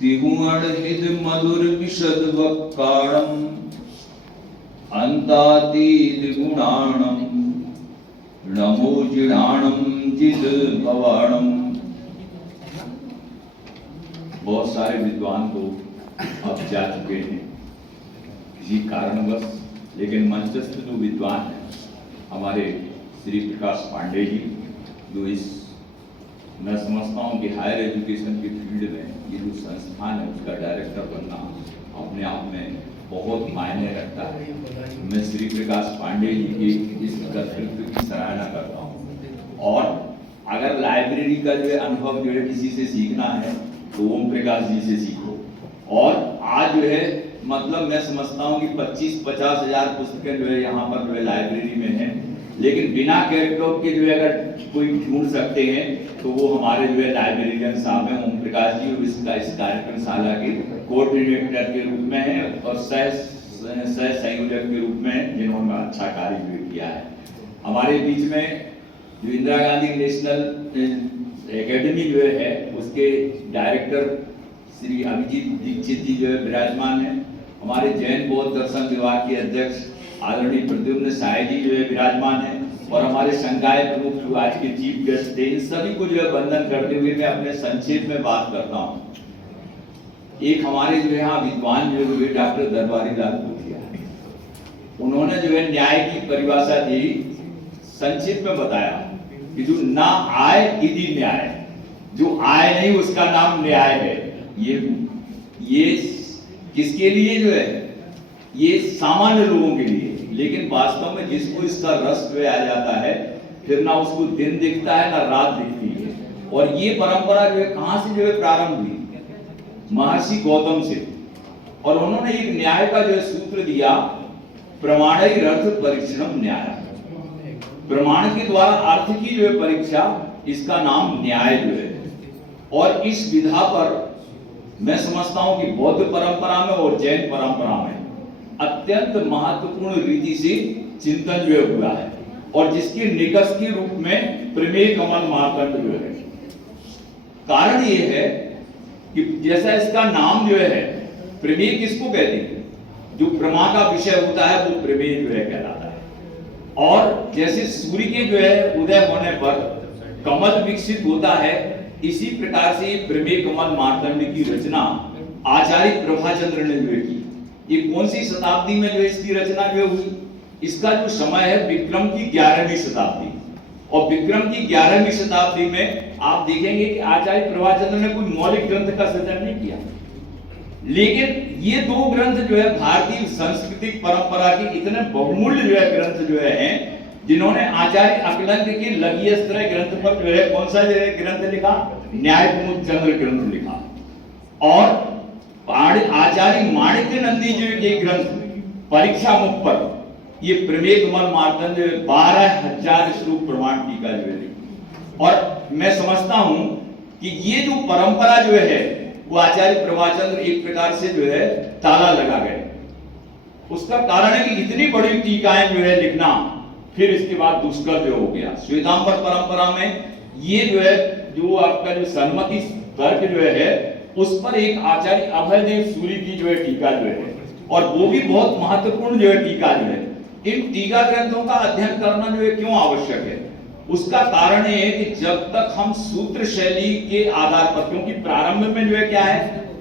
तिहुअणहित मधुर विशद वक्काणम अंतातीत गुणाणम नमो जिणाणम जिद भवाणम। बहुत सारे विद्वान तो अब जा चुके हैं किसी कारणवश, लेकिन मंचस्थ जो विद्वान हैं हमारे श्री प्रकाश पांडे जी, जो इस मैं समझता हूँ कि हायर एजुकेशन की फील्ड में ये जो संस्थान है उसका डायरेक्टर बनना अपने आप में बहुत मायने रखता है। मैं श्री प्रकाश पांडे जी के इस कर्तव्य की सराहना करता हूँ। और अगर लाइब्रेरी का जो है अनुभव जो है किसी से सीखना है तो ओम प्रकाश जी से सीखो। और आज जो है मतलब मैं समझता हूँ कि 25-50 हजार पुस्तकें जो है यहाँ पर जो है लाइब्रेरी में हैं, लेकिन बिना कैटलॉग के जो है अगर कोई ढूंढ सकते हैं तो वो हमारे जो है लाइब्रेरियन साहब हैं ओम प्रकाश जी, इसका इस कार्यक्रमशाला के कोऑर्डिनेटर के रूप में है और सह संयोजक के रूप में जिन्होंने अच्छा कार्य भी किया है। हमारे बीच में जो इंदिरा गांधी नेशनल एकेडमी जो है उसके डायरेक्टर श्री अभिजीत दीक्षित जी जो है विराजमान है। हमारे जैन बौद्ध दर्शन विभाग के अध्यक्ष आदरणीय प्रद्युम्न साय जी जो है विराजमान है। और हमारे संकाय प्रमुख जो आज के चीफ गेस्ट थे, इन सभी को जो है वंदन करते हुए मैं अपने संक्षेप में बात करता हूँ। एक हमारे जो है यहाँ विद्वान जो हुए डॉक्टर दरबारी लाल भूतिया, उन्होंने जो है न्याय की परिभाषा दी, संक्षेप में बताया कि जो ना आय इति न्याय, जो आय नहीं उसका नाम न्याय है। ये किसके लिए जो है, ये सामान्य लोगों के लिए, लेकिन वास्तव में जिसको इसका रस जो है आ जाता है फिर ना उसको दिन दिखता है ना रात दिखती है। और ये परंपरा जो है कहां से जो है प्रारंभ हुई, महर्षि गौतम से। और उन्होंने एक न्याय का जो है सूत्र दिया, प्रमाणैरर्थ परीक्षणम न्याय, प्रमाण के द्वारा अर्थ की जो है परीक्षा, इसका नाम न्याय जो है। और इस विधा पर मैं समझता हूं कि बौद्ध परंपरा में और जैन परंपरा में अत्यंत महत्वपूर्ण रीति से चिंतन जो हुआ है, और जिसके निकष के रूप में प्रमेय कमल मार्तंड जो है। कारण ये है कि जैसा इसका नाम जो है, प्रमेय किसको कहते हैं, जो प्रमा का विषय होता है वो प्रमेय जो है कहलाता है। और जैसे सूर्य के जो है उदय होने पर कमल विकसित होता है, इसी प्रकार से प्रमेय कमल मार्तंड की रचना आचार्य प्रभाचंद्र ने जो की। ये कौन सी शताब्दी में जो इसकी रचना जो हुई, इसका जो समय है विक्रम की 11वीं शताब्दी। और विक्रम की 11वीं शताब्दी में आप देखेंगे कि आचार्य प्रभाचंद्र ने कोई मौलिक ग्रंथ का सृजन नहीं किया, लेकिन ये दो ग्रंथ जो है भारतीय सांस्कृतिक परंपरा के इतने बहुमूल्य जो है ग्रंथ जो है हैं, जिन्होंने आचार्य अकलंग के लघियस्त्रय ग्रंथ पर जो है कौन सा जो है ग्रंथ लिखा, न्याय प्रमुख चंद्र ग्रंथ लिखा। और आचार्य माणिक्य नंदी जी के ग्रंथ परीक्षा मुख पर ये प्रमेय कमल मार्तंड 12,000 श्लोक प्रमाण टीका जो है। और मैं समझता हूं कि ये जो परंपरा जो है वो आचार्य प्रभाचंद्र एक प्रकार से जो है ताला लगा गए। उसका कारण है कि इतनी बड़ी टीकाएं जो है लिखना फिर इसके बाद दुष्कर जो हो गया। श्वेतांबर परंपरा में ये जो है जो आपका जो सन्मति तर्क जो है उस पर एक आचार्य अभयदेव सूरी की जो है टीका जो है, और वो भी बहुत महत्वपूर्ण जो है टीका जो है। इन टीका ग्रंथों का अध्ययन करना जो है क्यों आवश्यक है, उसका कारण ये है कि जब तक हम सूत्र शैली के आधार पर, क्योंकि प्रारंभ में जो है क्या है,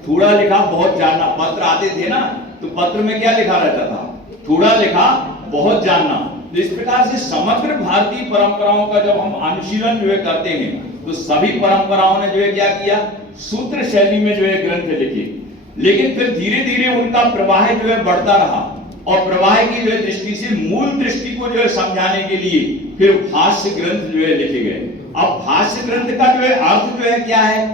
थोड़ा लिखा बहुत जानना, पत्र आते थे ना तो पत्र में क्या लिखा रहता था, थोड़ा लिखा बहुत जानना। तो इस प्रकार से समग्र भारतीय परंपराओं का जब हम अनुशीलन जो है करते हैं तो सभी परंपराओं ने जो है क्या किया, सूत्र शैली में जो है ग्रंथ लिखे। लेकिन फिर धीरे धीरे उनका प्रवाह जो है बढ़ता रहा, और प्रवाह की जो है दृष्टि से मूल दृष्टि को जो है समझाने के लिए फिर भाष्य ग्रंथ जो है लिखे गए। अब भाष्य ग्रंथ का जो है अर्थ जो है क्या है,